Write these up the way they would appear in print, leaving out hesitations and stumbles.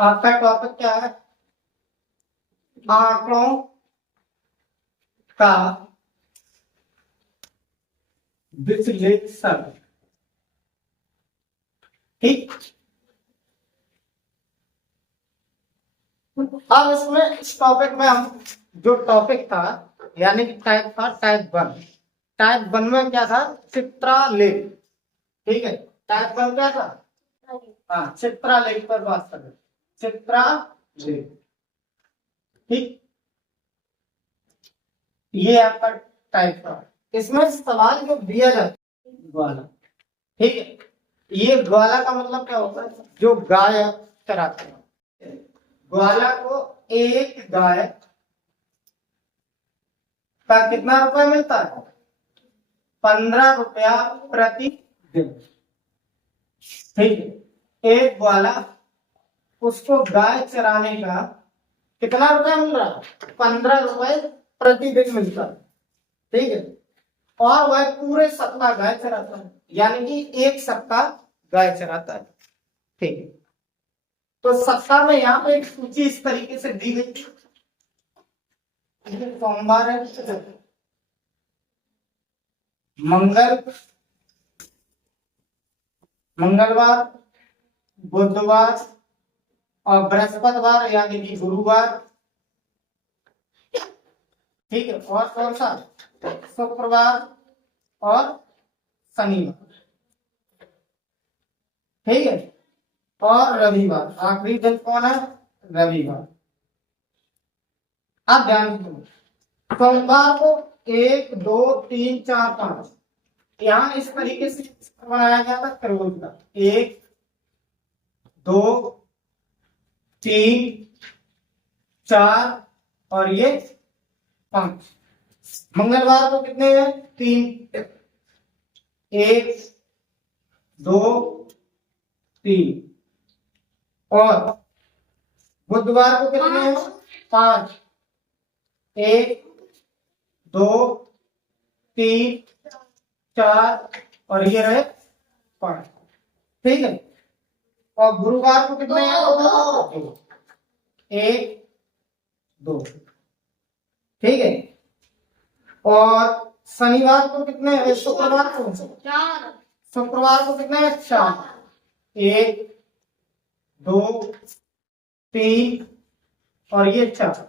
आपका टॉपिक क्या है? आंकड़ों का विश्लेषण। ठीक। अब इसमें इस टॉपिक में हम जो टॉपिक था यानी कि टाइप था टाइप वन। टाइप वन में क्या था? चित्रालेख। ठीक है, टाइप वन क्या था? हाँ, चित्रालेख पर बात करें। चित्रालेख। ठीक, ये आपका टाइप था। इसमें सवाल जो दिया जाता है ग्वाला। ठीक है, ये ग्वाला का मतलब क्या होता है? जो गाय चराते हैं। ग्वाला को एक गाय का कितना रुपया मिलता है? 15 रुपया प्रति दिन। ठीक है, एक ग्वाला उसको गाय चराने का कितना रुपया मिल रहा है? 15 रुपए प्रतिदिन मिलता है। ठीक है, और वह पूरे सप्ताह गाय चराता है, यानी कि एक सप्ताह गाय चराता है। ठीक है, तो सप्ताह में यहाँ पे एक सूची इस तरीके से दी गई। सोमवार है, मंगलवार, बुधवार और बृहस्पतिवार यानी कि गुरुवार। ठीक है, और कौन सा? शुक्रवार और शनिवार। ठीक है, और रविवार। आखिरी दिन कौन है? रविवार। अब ध्यान दो, सोमवार को 1 2 3 4 5 यहाँ इस तरीके से बनाया गया था त्रिभुज का। 1 2 3 4 और ये 5। मंगलवार को कितने हैं? 3। 1 2 3। और बुधवार को कितने हैं? 5। 1 2 3 4 और ये रहे 5। ठीक है, और गुरुवार को कितने हैं? 1 2। ठीक है, और शनिवार को कितने हैं? शुक्रवार को 4। शुक्रवार को कितने हैं? 4। 1 2 3 और ये 4।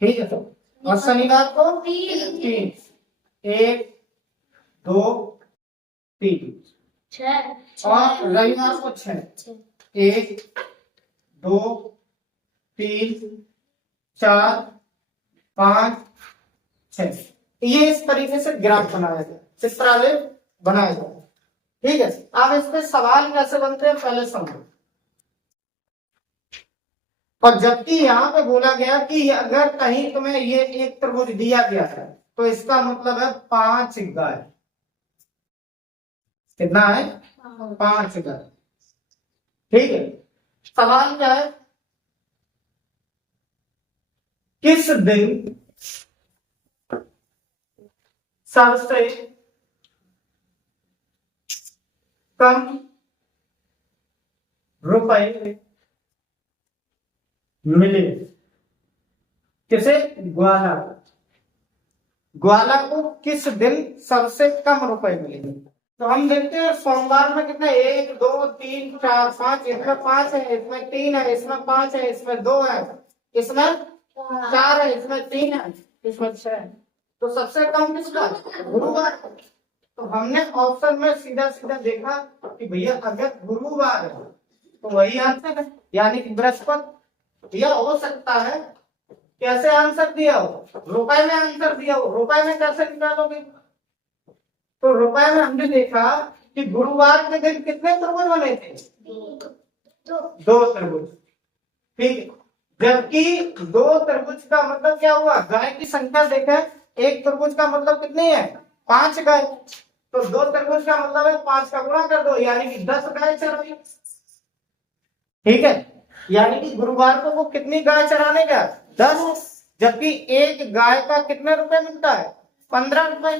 ठीक है, और शनिवार को 3। 1 2 3 और रविवार को 6। 1 2 3 4 5 6। ये इस तरीके से ग्राफ बनाया जाए, चित्रालेख बनाया जाए। ठीक है, अब इस पे सवाल कैसे बनते हैं पहले समझो। और जबकि यहाँ पे बोला गया कि अगर कहीं तुम्हें ये एक त्रिभुज दिया गया है तो इसका मतलब है 5 गाय। कितना है? 5 गाय। ठीक है, सवाल क्या है? किस दिन सबसे कम रुपए मिले? किसे? ग्वाला। ग्वाला को किस दिन सबसे कम रुपए मिलेंगे? तो हम देखते हैं सोमवार में कितने? 1 2 3 4 5। इसमें 5 है, इसमें 3 है, इसमें 5 है, इसमें 2 है, इसमें 4 है, इसमें 3 है, इसमें 6 है। तो सबसे कम किसका? गुरुवार। तो हमने ऑप्शन में सीधा सीधा देखा कि भैया अगर गुरुवार है तो वही आंसर है, यानी कि बृहस्पति। यह हो सकता है कैसे आंसर दिया हो? रुपए में आंसर दिया हो। रुपए में कैसे निकालोगे? तो रुपए में हमने देखा कि गुरुवार के दिन कितने त्रिभुज बने थे? 2 त्रिभुज। ठीक है, जबकि 2 त्रिभुज का मतलब क्या हुआ? गाय की संख्या देखें, एक त्रिभुज का मतलब कितनी है? 5 गाय। तो 2 त्रिभुज का मतलब है 5 का गुणा कर दो, यानी कि 10 गाय चल रही। ठीक है, यानी कि गुरुवार को वो कितनी गाय चराने का? 10। जबकि एक गाय का कितने रुपए मिलता है? 15 रुपए।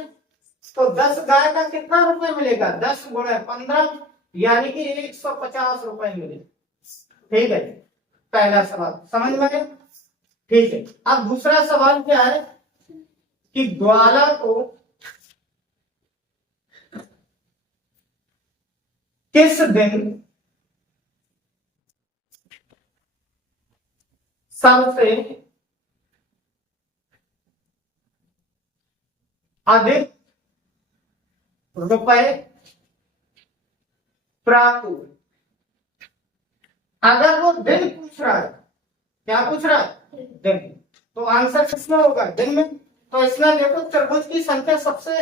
तो 10 गाय का कितना रुपए मिलेगा? 10 गुणे 15 यानी कि 150 रुपए मिले। ठीक है, पहला सवाल समझ में आया। ठीक है, अब दूसरा सवाल क्या है कि ग्वाला को किस दिन सबसे अधिक रुपए प्राप्त हुए। अगर वो दिन पूछ रहा है, क्या पूछ रहा है, दिन, तो आंसर किसमें होगा, दिन में। तो इसमें देखो त्रिभुज की संख्या सबसे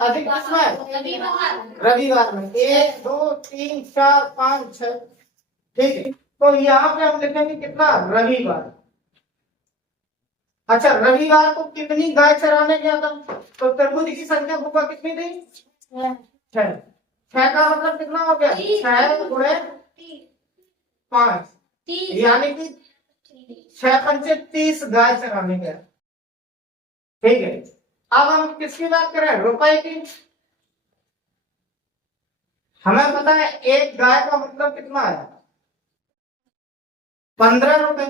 अधिक किसमें है, रविवार में। 1 2 3 4 5 6। ठीक है, तो यहाँ पे हम लिखेंगे कितना, रविवार। अच्छा, रविवार को कितनी गाय चराने गया था, तो त्रिभुज की संख्या होगा कितनी थी, 6। 6 का मतलब कितना हो गया, 6 गुणे 5, यानी कि 6 पंचे 30 गाय चराने गया। ठीक है, अब हम किसकी बात करें, रुपए की। हमें पता है एक गाय का मतलब कितना है, 15 रुपए।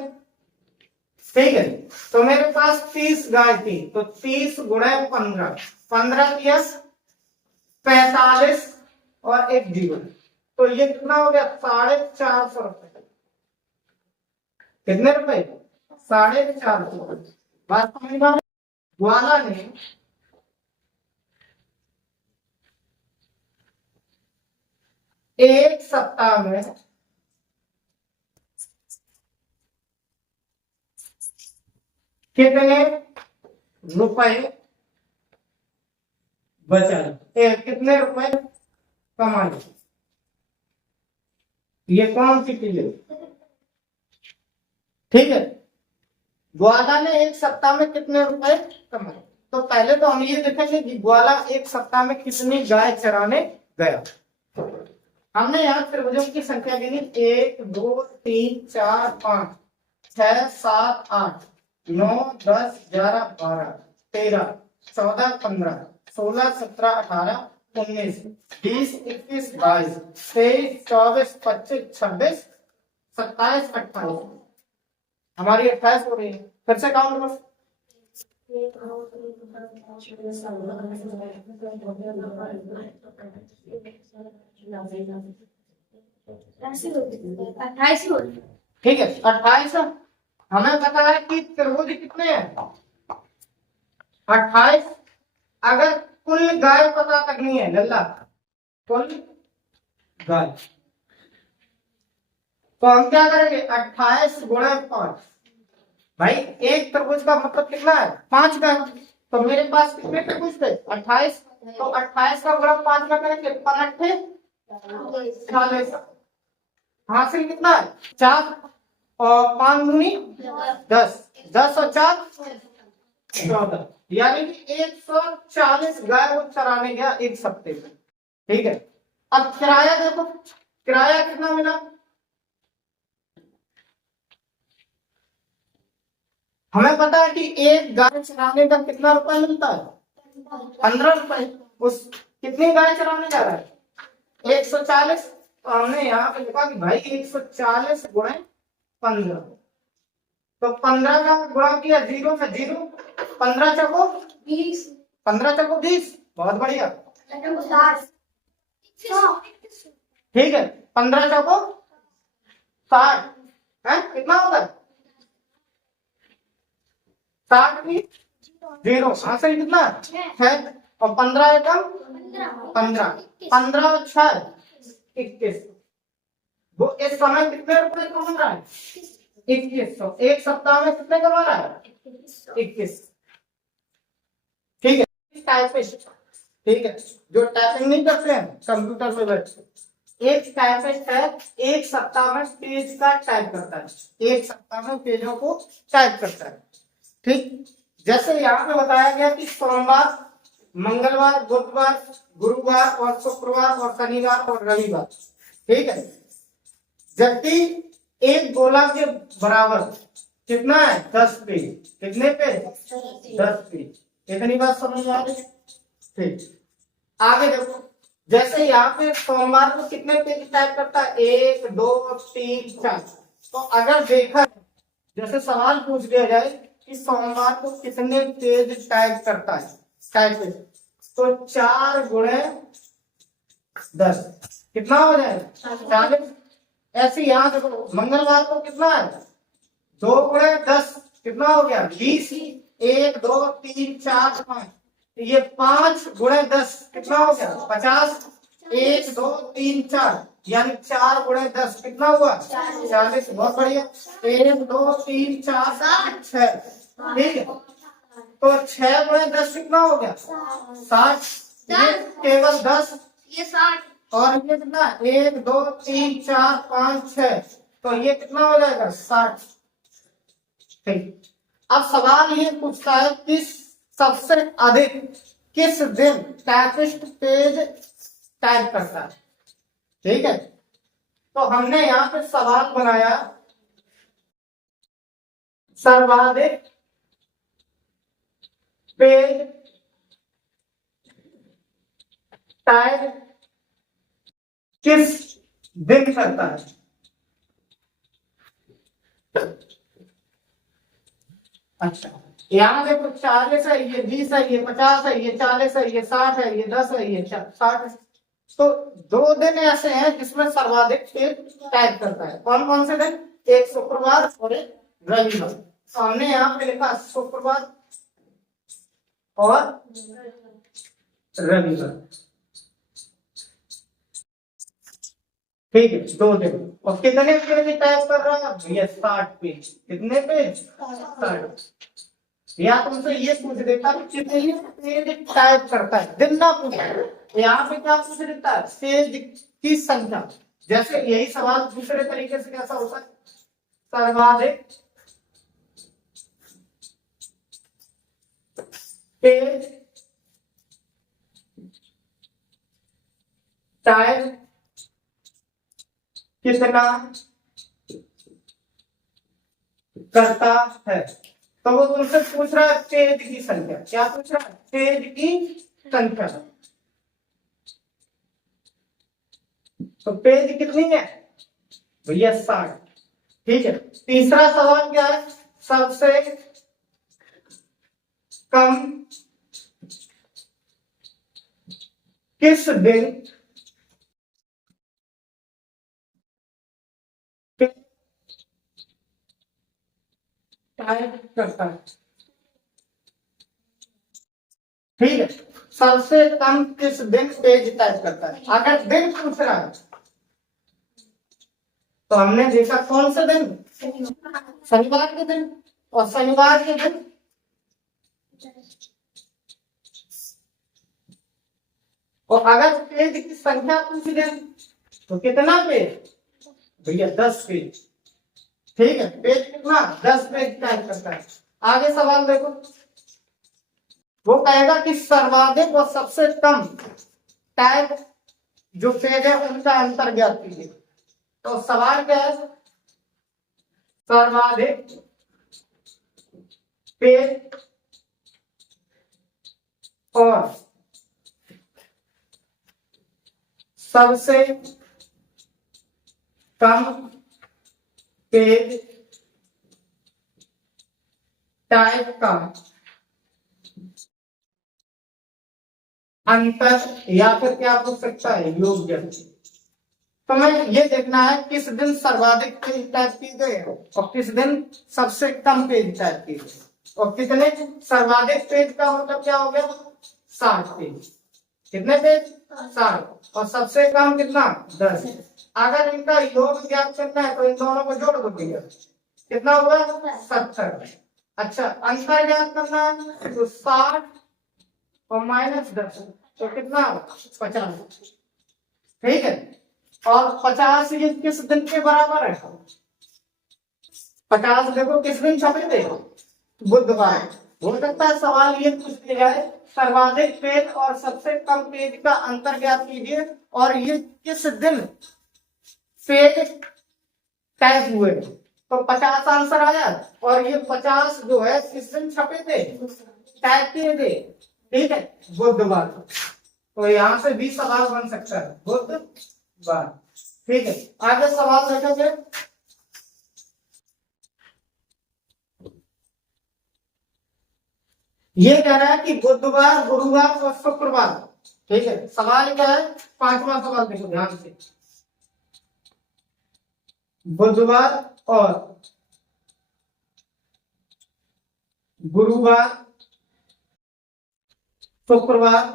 ठीक है, तो मेरे पास 30 गाय थी, तो 30 गुणे 15, 15 प्लस 45 और 1 जीरो, तो ये कितना हो गया, 450 रुपए। कितने रुपए, 450। बात समझ में। ग्वाला ने एक सप्ताह में कितने रुपए बचाए, कितने रुपए कमाए। ये कौन सी चीज है, ठीक है। ग्वाला ने एक सप्ताह में कितने रुपए कमाए, तो पहले तो हम ये देखेंगे कि ग्वाला एक सप्ताह में कितनी गाय चराने गया। हमने यहाँ त्रिभुजों की संख्या गिनी, 1 2 3 4 5 6 7 8 9 10 11 12 13 14 15 16 17 18 19 20 21 22 23 24 25 26 27 28। हमारी 28 हो रही है, फिर से काउंट करो। ठीक है, 28। हमें पता है कि त्रिभुज कितने हैं, 28। अगर कुल गाय पता करनी है लल्ला, कुल गाय, तो हम क्या करेंगे, 28 गुणे 5। भाई एक त्रिभुज का मतलब कितना है, 5 गाय। तो मेरे पास कितने त्रिभुज थे, 28। तो 28 का गुणा 5 में करेंगे, 5 40। हासिल कितना है, 4 और 5 दूनी 10, 10 और 4 14, यानी कि 140 गाय वो चराने गया एक सप्ते में। ठीक है, अब किराया देखो, किराया कितना मिला, हमें पता है कि एक गाय चराने का कितना रुपए मिलता है, 15 रुपए। उस कितनी गाय चराने जा रहा है, 140। तो हमने यहाँ पे लिखा कि भाई 140 गुणे 15, तो 15 का गुणा किया 0 से 0, 15 चौको 20, 15 चौको 20, बहुत बढ़िया। ठीक है, 15 चौको 60 है, कितना होगा, 60 की 0, आंसर कितना है, और 15 एकम 15, 15 और 6 21। वो इस समय कितने रुपए कमा रहा है, 2100। एक सप्ताह में कितने कमा रहा है, 21। ठीक है, टाइपिस्ट, ठीक है, जो टाइपिंग नहीं करते हैं कंप्यूटर पे बैठ के, एक टाइपिस्ट है, एक सप्ताह में पेज का टाइप करता है, एक सप्ताह में पेजों को टाइप करता है। ठीक, जैसे यहाँ पे बताया गया कि सोमवार, मंगलवार, बुधवार, गुरुवार और शुक्रवार और शनिवार और रविवार। ठीक है, जबकि एक गोला के बराबर कितना है, 10 पेज। कितने पेज, 10 पेज। इतनी बात समझ में आ रही है। ठीक, आगे देखो, जैसे यहाँ पे सोमवार को कितने पेज टाइप करता है, 1 2 3 4, तो अगर देखा जैसे सवाल पूछ दिया जाए कि सोमवार को कितने पेज टाइप करता है टाइप, तो 4 × 10 कितना हो जाएगा 40। ऐसे यहाँ देखो मंगलवार को कितना है 2 × 10 कितना हो गया 20। 1 2 3 4 5, ये 5 × 10 कितना हो गया 50। 1 2 3 4 यानी 4 × 10 कितना हुआ 40। बहुत बढ़िया। 1 2 3 4 6, ठीक है। तो 6 × 10 कितना हो गया 60। ये केवल 10, ये 60 और ये कितना 1 2 3 4 5 6, तो ये कितना हो जाएगा 60। ठीक। अब सवाल ये पूछता है कि सबसे अधिक किस दिन टाइपिस्ट पेज टाइप करता है, ठीक है। तो हमने यहाँ पे सवाल बनाया सर्वाधिक पेज टाइप किस दिन करता है। अच्छा, यहाँ देखो 40 है, ये 20 है, ये 50 है, ये 40 है, ये 60 है, ये 10 है, ये 60 है। तो 2 दिन ऐसे हैं जिसमें सर्वाधिक पेज टाइप करता है। कौन कौन से दिन, एक शुक्रवार और एक रविवार। तो हमने यहाँ पे लिखा शुक्रवार और रविवार, ठीक है। 2 दिन। और कितने पेज टाइप कर रहा है भैया 60 पेज। कितने पेज 60। या तुमसे ये पूछ देता है कितने पेज टाइप करता है, दिन ना पूछा। यहाँ पे क्या पूछ देता है पेज की संख्या। जैसे यही सवाल दूसरे तरीके से कैसा होता है, सर्वाधिक पेज टाइप कितना करता है। तो वो तुमसे पूछ रहा है पेज की संख्या। क्या पूछ रहा है, पेज की संख्या। तो पेज कितनी है भैया 60, ठीक है। तीसरा सवाल क्या है, सबसे कम किस दिन टाइप करता है, ठीक है। सबसे कम किस दिन पेज टाइप करता है। अगर दिन पूछ रहा है तो हमने देखा कौन से दिन, शनिवार के दिन। और शनिवार के दिन और अगर पेज की संख्या पूछ दे तो कितना पेज भैया 10 पेज, ठीक है। पेज कितना 10 पेज टाइप करता है। आगे सवाल देखो, वो कहेगा कि सर्वाधिक और सबसे कम टाइप जो पेज है उनका अंतर ज्ञात कीजिए। तो सवाल क्या है, सर्वाधिक पेज और सबसे कम पेज टाइप का अंतर, या फिर क्या पूछ सकता है योग्य। तो हमें ये देखना है किस दिन सर्वाधिक पेज टाइप की गए और किस दिन सबसे कम पेज टाइप की गए। और कितने सर्वाधिक पेज का मतलब क्या हो गया 60 पेज। कितने पेज 60 और सबसे कम कितना 10। अगर इनका योग ज्ञात करना है तो इन दोनों को जोड़ दो भैया, कितना हुआ 70। अच्छा, अंतर ज्ञात करना है तो 60 और -10 तो कितना 50, ठीक है। और 50 ये किस दिन के बराबर है, 50 देखो किस दिन छपे थे बुधवार। हो सकता है सवाल ये पूछ दिया जाए सर्वाधिक पेज और सबसे कम पेज का अंतर ज्ञात कीजिए और ये किस दिन पेज टाइप हुए। तो 50 आंसर आया और ये 50 जो है किस दिन छपे थे टाइप किए थे, ठीक है बुधवार। तो यहाँ से भी सवाल बन सकता है बुधवार, ठीक है। आगे सवाल देखेंगे, ये कह रहा है कि बुधवार, गुरुवार और शुक्रवार। ठीक है, सवाल क्या है? पांचवा सवाल देखो ध्यान से। बुधवार और गुरुवार, शुक्रवार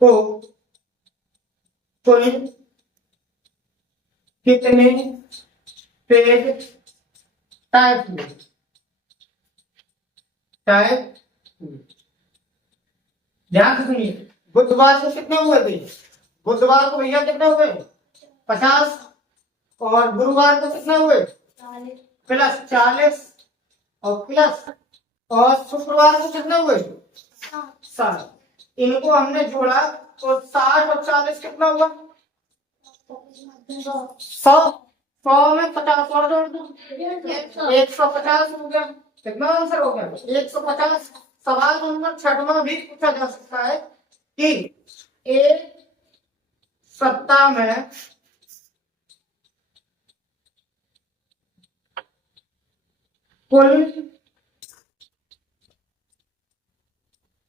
को कुल कितने पेज टाइप हुए? टाइप ध्यान से सुनिए। बुधवार को कितने हुए थे? बुधवार को भैया कितने हुए? 50। और गुरुवार को कितने हुए? प्लस 40 और प्लस, और शुक्रवार को कितने हुए? 60। इनको हमने जोड़ा तो 60 और 40 कितना हुआ? 100। 100 में 50 और जोड़ दो, 150 हो गया। कितना आंसर हो गया? 150। सवाल नंबर 6वां भी पूछा जा सकता है कि एक सप्ताह में कुल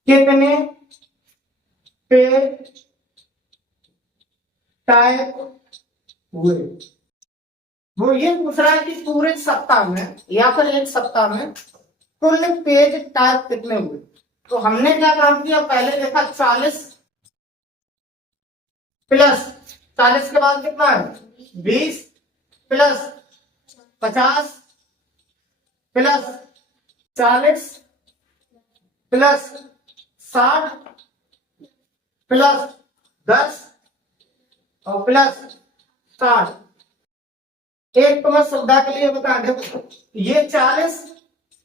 कितने पेज टाइप हुए? वो ये पूछ रहा है कि पूरे सप्ताह में या फिर एक सप्ताह में कुल पेज टाइप कितने हुए। तो हमने क्या काम किया? पहले देखा 40 प्लस 40 के बाद कितना है? 20 प्लस 50 प्लस 40 प्लस 60 प्लस 10 और प्लस 60। एक तो मैं सुविधा के लिए बता दे, ये 40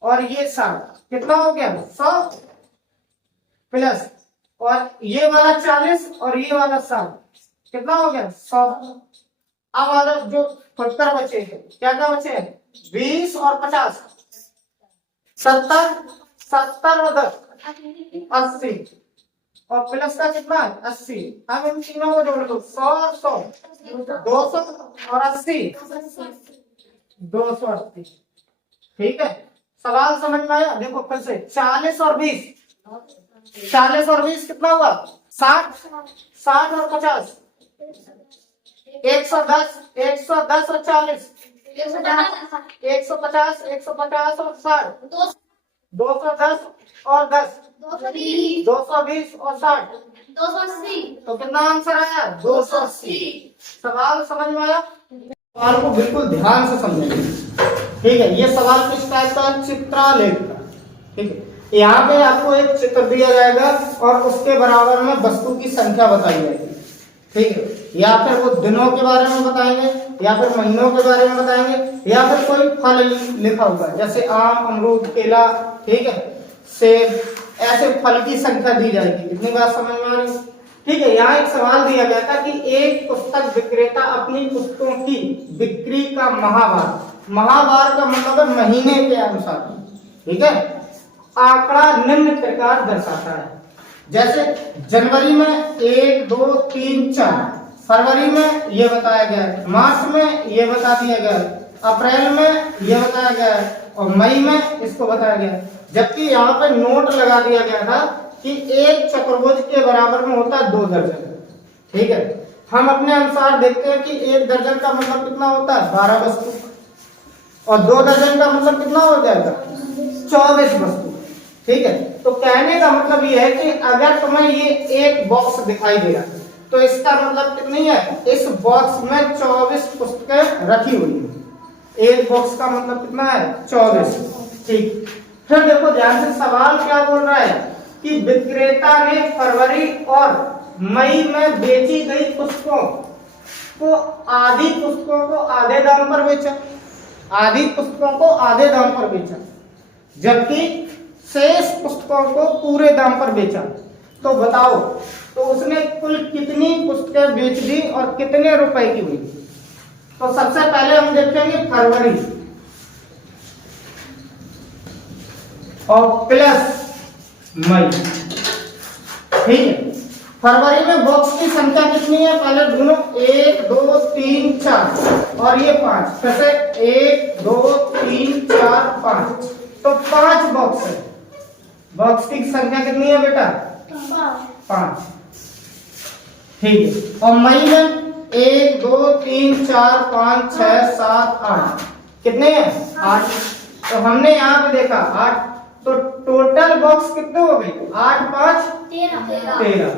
और ये 60 कितना हो गया? 100 प्लस, और ये वाला 40 और ये वाला 60 कितना हो गया? 100। अब वाला जो फटकर बचे हैं, क्या क्या बचे हैं? 20 और 50, 70, 70 और 10 80, और प्लस का कितना है? 80। अब इन तीनों को जोड़ दो, 100 और 100, 200 और 80, 280। ठीक है, सवाल समझ में आया? देखो फिर से 40 और 20, 40 और 20 कितना हुआ? 60, 60 और 50, 110, 110 और 40, 150, 150 और 60, 210 और 10, 220 और 60, 280। तो कितना आंसर आया? 280। सवाल समझ में आया? सवाल को बिल्कुल ध्यान से समझेंगे। ठीक है, ये सवाल किस टाइप का? चित्रालेख का। ठीक है, यहाँ पे आपको एक चित्र दिया जाएगा और उसके बराबर में वस्तु की संख्या बताई जाएगी। ठीक है, या फिर वो दिनों के बारे में बताएंगे, या फिर महीनों के बारे में बताएंगे, या फिर कोई फल लिखा हुआ है जैसे आम, अमरूद, केला, ठीक है, सेब, ऐसे फल की संख्या दी जाएगी। कितनी बात समझ में आ रही? ठीक है, यहाँ एक सवाल दिया गया था कि एक पुस्तक विक्रेता अपनी पुस्तकों की बिक्री का महावार का मतलब है महीने के अनुसार, ठीक है, आंकड़ा निम्न प्रकार दर्शाता है। जैसे जनवरी में 1, 2, 3, 4, फरवरी में ये बताया गया है, मार्च में ये बता दिया गया है, अप्रैल में ये बताया गया है, और मई में इसको बताया गया है। जबकि यहाँ पे नोट लगा दिया गया था कि एक चतुर्भुज के बराबर में होता है 2 दर्जन। ठीक है, हम अपने अनुसार देखते हैं कि 1 दर्जन का मतलब कितना होता है? 12 वस्तु, और 2 दर्जन का मतलब कितना हो जाएगा? 24 वस्तु। ठीक है, तो कहने का मतलब ये है कि अगर तुम्हें ये एक बॉक्स दिखाई दे रहा है तो इसका मतलब कितनी है? इस बॉक्स में 24 पुस्तकें रखी हुई है। एक बॉक्स का मतलब कितना है? 24। ठीक, फिर देखो ध्यान से, सवाल क्या बोल रहा है कि विक्रेता ने फरवरी और मई में बेची गई पुस्तकों को आधी पुस्तकों को आधे दाम पर बेचा, आधी पुस्तकों को आधे दाम पर बेचा, जबकि शेष पुस्तकों को पूरे दाम पर बेचा। तो बताओ, तो उसने कुल कितनी पुस्तकें बेच दी और कितने रुपए की हुई? तो सबसे पहले हम देखेंगे फरवरी और प्लस मई। ठीक है, फरवरी में बॉक्स की संख्या कितनी है? पहले ढूंढो, 1, 2, 3, 4 और ये 5, फिर से 1, 2, 3, 4, 5। तो 5 बॉक्स है। बॉक्स की संख्या कितनी है बेटा? 5। ठीक है। और मई में 1 2 3 4 5 6 7 8 कितने हैं? 8। तो हमने यहाँ पे देखा 8, तो टोटल बॉक्स कितने हो गए? 8 5 13।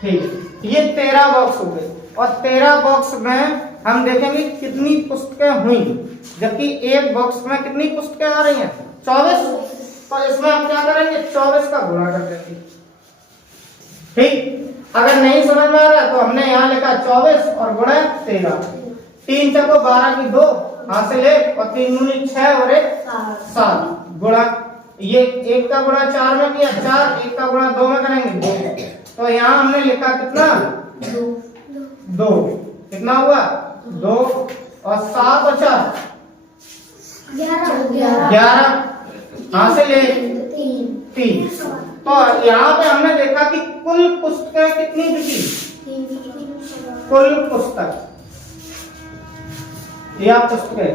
ठीक है, ये 13 बॉक्स हो गए। और 13 बॉक्स में हम देखेंगे कितनी पुस्तकें हुई, जबकि एक बॉक्स में कितनी पुस्तकें आ रही हैं? 24। तो इसमें हम क्या करेंगे? 24 का गुणा कर देंगे। ठीक, अगर नहीं समझ में आ रहा तो हमने यहाँ लिखा 24 और गुणा 13। 3 चको 12 की 2 हासिल 1 और 3 दूनी 6 और 1 7 गुणा, ये 1 का गुणा 4 में किया 4, 1 का गुणा 2 में करेंगे 2। तो यहाँ हमने लिखा कितना? 2। कितना हुआ? 2 और 7 और 4 11 हासिल 3। तो यहाँ पे हमने देखा कि कुल पुस्तकें कितनी बिकी? कुल पुस्तक या पुस्तकें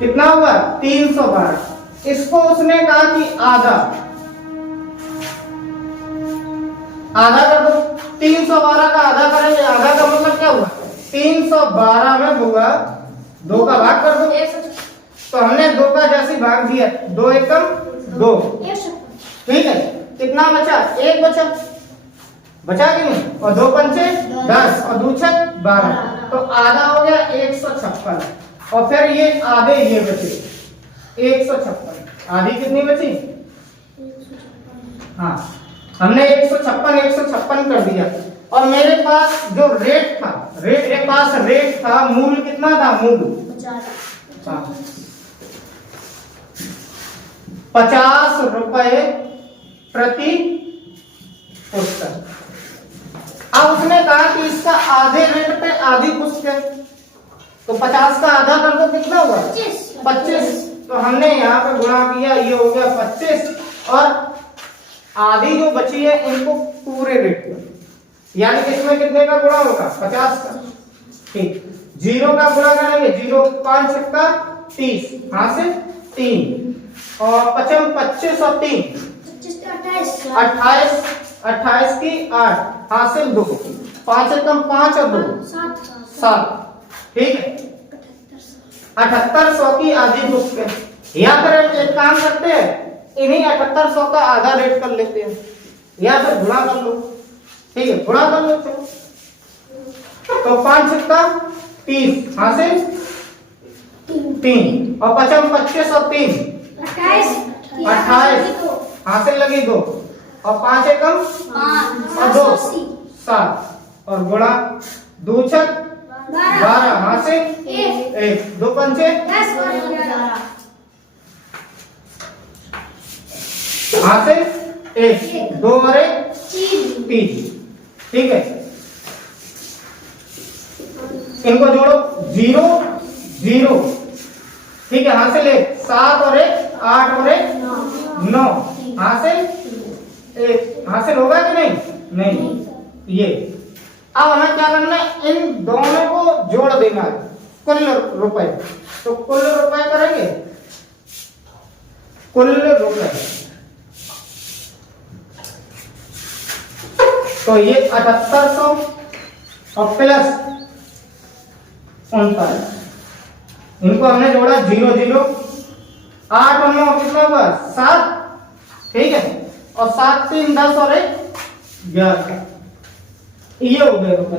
कितना हुआ? 312। इसको उसने कहा कि आधा कर दो। 312 का आधा करेंगे, आधा का मतलब क्या हुआ? 312 में होगा 2 का भाग कर दो। तो हमने 2 का जैसे भाग दिया, 2 एकम 2। ठीक है, कितना बचा? 1 बचा कि नहीं? और 2 पंचे 10 और 2 छक 12। तो आधा हो गया 156। और फिर ये आधे ये बचे 156। आधी कितनी बची? हाँ, हमने 156 कर दिया। और मेरे पास जो रेट था, मेरे पास रेट था, मूल कितना था? मूल 50 रुपए प्रति पुस्तक। अब उसने कहा कि इसका आधे रेट पे आधी पुस्तक, तो 50 का आधा कर दो, कितना हुआ? 25। तो हमने यहाँ पे गुणा किया, ये हो गया 25। और आधी जो बची है इनको पूरे रेट पर, यानी कि इसमें कितने का गुणा होगा? 50 का। ठीक, 0 का गुणा करेंगे, 0 5 छक्का 30 हासिल 3। और 55 25 और 3 28 की 8 हासिल 2। 5 एकम 5 और 2 7। ठीक है, 7800 की आधी पुस्तकें। या फिर एक काम करते हैं, इन्हीं 7800 का आधा रेट कर लेते हैं, या फिर गुणा कर लो। ठीक है, गुणा कर लो। तो 5 छक्का 30 हासिल 3। और 55 25 और 3 28 हासिल लगी 2। और 5 एकम 5 और 2 7। और गुणा 2 छक 12 हासिल 1। 2 पंचे 10 हासिल 1। 2 और 1 3। ठीक है, इनको जोड़ो 0 0। ठीक है, हासिल 1। 7 और 1 8 और 1 9 हासिल 1। हासिल होगा कि नहीं? नहीं। ये अब हमें क्या करना है? इन दोनों को जोड़ देना है, कुल रुपए। तो कुल रुपए करेंगे, कुल रुपए। तो ये 7800 और प्लस 39, इनको हमने जोड़ा 0 0। 8 और 9 कितना हुआ? 7। ठीक है, और 7 3 10 और 1 11। ये हो गए रुपए।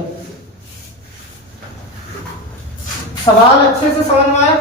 सवाल अच्छे से समझ में आया?